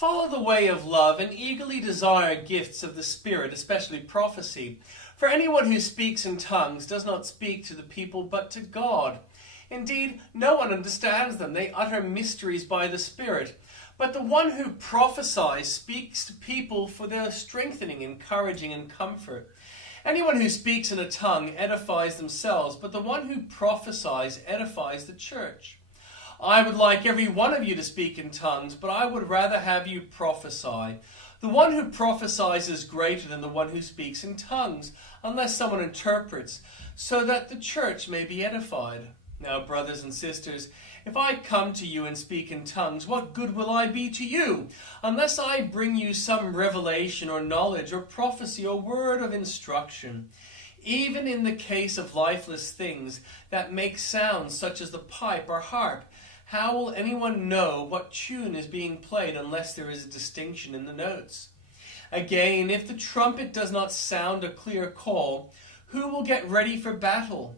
Follow the way of love and eagerly desire gifts of the Spirit, especially prophecy. For anyone who speaks in tongues does not speak to the people but to God. Indeed, no one understands them. They utter mysteries by the Spirit. But the one who prophesies speaks to people for their strengthening, encouraging, and comfort. Anyone who speaks in a tongue edifies themselves, but the one who prophesies edifies the church. I would like every one of you to speak in tongues, but I would rather have you prophesy. The one who prophesies is greater than the one who speaks in tongues, unless someone interprets, so that the church may be edified. Now, brothers and sisters, if I come to you and speak in tongues, what good will I be to you, unless I bring you some revelation or knowledge or prophecy or word of instruction? Even in the case of lifeless things that make sounds such as the pipe or harp, how will anyone know what tune is being played unless there is a distinction in the notes? Again, if the trumpet does not sound a clear call, who will get ready for battle?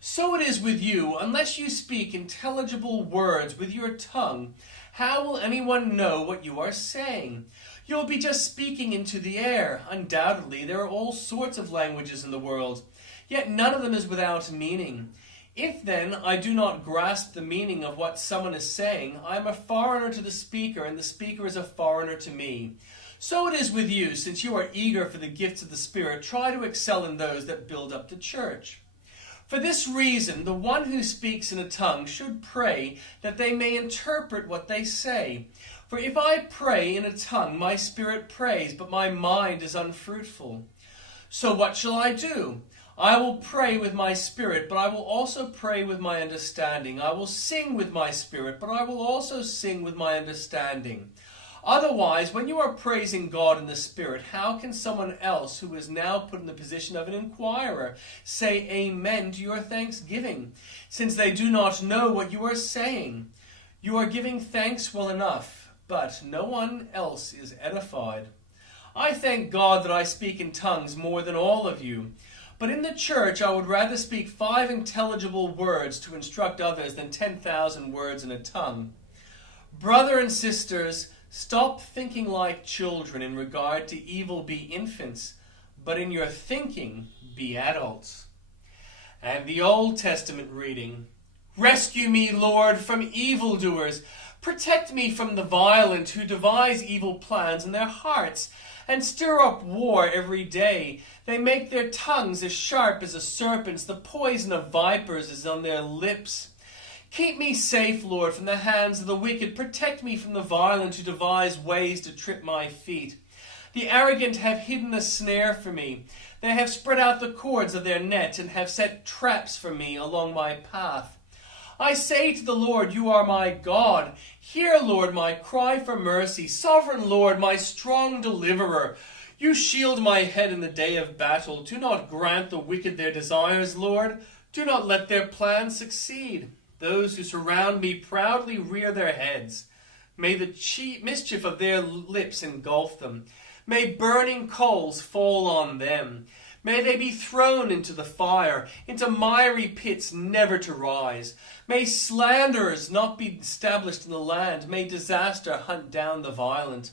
So it is with you. Unless you speak intelligible words with your tongue, how will anyone know what you are saying? You'll be just speaking into the air. Undoubtedly, there are all sorts of languages in the world, yet none of them is without meaning. If then I do not grasp the meaning of what someone is saying, I am a foreigner to the speaker, and the speaker is a foreigner to me. So it is with you. Since you are eager for the gifts of the Spirit, try to excel in those that build up the church. For this reason, the one who speaks in a tongue should pray that they may interpret what they say. For if I pray in a tongue, my spirit prays, but my mind is unfruitful. So what shall I do? I will pray with my spirit, but I will also pray with my understanding. I will sing with my spirit, but I will also sing with my understanding. Otherwise, when you are praising God in the Spirit, how can someone else who is now put in the position of an inquirer say amen to your thanksgiving, since they do not know what you are saying? You are giving thanks well enough, but no one else is edified. I thank God that I speak in tongues more than all of you. But in the church I would rather speak 5 intelligible words to instruct others than 10,000 words in a tongue. Brother and sisters, stop thinking like children. In regard to evil, be infants, but in your thinking, be adults. And the Old Testament reading, Rescue me, Lord, from evildoers. Protect me from the violent who devise evil plans in their hearts and stir up war every day. They make their tongues as sharp as a serpent's. The poison of vipers is on their lips. Keep me safe, Lord, from the hands of the wicked. Protect me from the violent who devise ways to trip my feet. The arrogant have hidden a snare for me. They have spread out the cords of their net and have set traps for me along my path. I say to the Lord, you are my God. Hear, Lord, my cry for mercy. Sovereign Lord, my strong deliverer. You shield my head in the day of battle. Do not grant the wicked their desires, Lord. Do not let their plans succeed. Those who surround me proudly rear their heads. May the mischief of their lips engulf them. May burning coals fall on them. May they be thrown into the fire, into miry pits never to rise. May slanderers not be established in the land. May disaster hunt down the violent.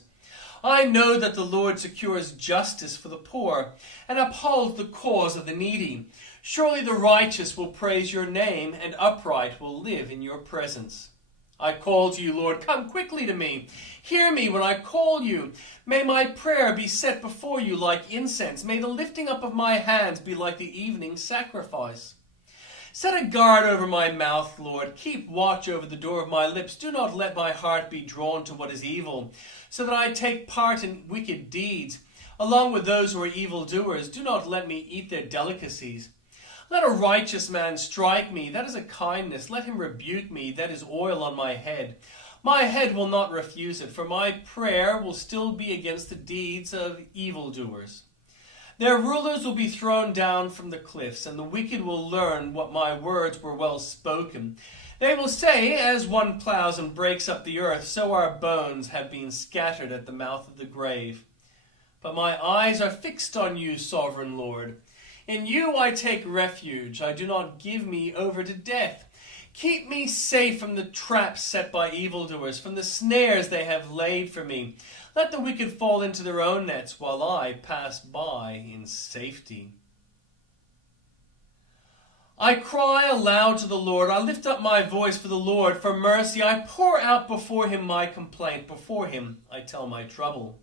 I know that the Lord secures justice for the poor and upholds the cause of the needy. Surely the righteous will praise your name, and upright will live in your presence. I call to you, Lord, come quickly to me. Hear me when I call you. May my prayer be set before you like incense. May the lifting up of my hands be like the evening sacrifice. Set a guard over my mouth, Lord. Keep watch over the door of my lips. Do not let my heart be drawn to what is evil, so that I take part in wicked deeds. Along with those who are evildoers, do not let me eat their delicacies. Let a righteous man strike me, that is a kindness. Let him rebuke me, that is oil on my head. My head will not refuse it, for my prayer will still be against the deeds of evildoers. Their rulers will be thrown down from the cliffs, and the wicked will learn what my words were well spoken. They will say, as one plows and breaks up the earth, so our bones have been scattered at the mouth of the grave. But my eyes are fixed on you, sovereign Lord. In you I take refuge. I do not give me over to death. Keep me safe from the traps set by evildoers, from the snares they have laid for me. Let the wicked fall into their own nets, while I pass by in safety. I cry aloud to the Lord. I lift up my voice for the Lord. For mercy, I pour out before him my complaint. Before him I tell my trouble.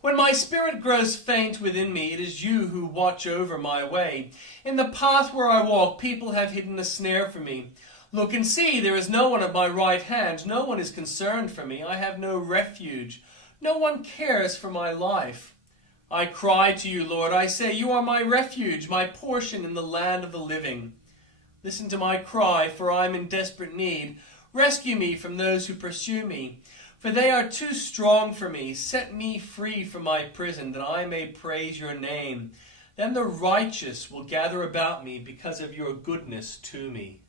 When my spirit grows faint within me, it is you who watch over my way. In the path where I walk, people have hidden a snare for me. Look and see, there is no one at my right hand. No one is concerned for me. I have no refuge. No one cares for my life. I cry to you, Lord. I say, you are my refuge, my portion in the land of the living. Listen to my cry, for I am in desperate need. Rescue me from those who pursue me, for they are too strong for me. Set me free from my prison, that I may praise your name. Then the righteous will gather about me because of your goodness to me.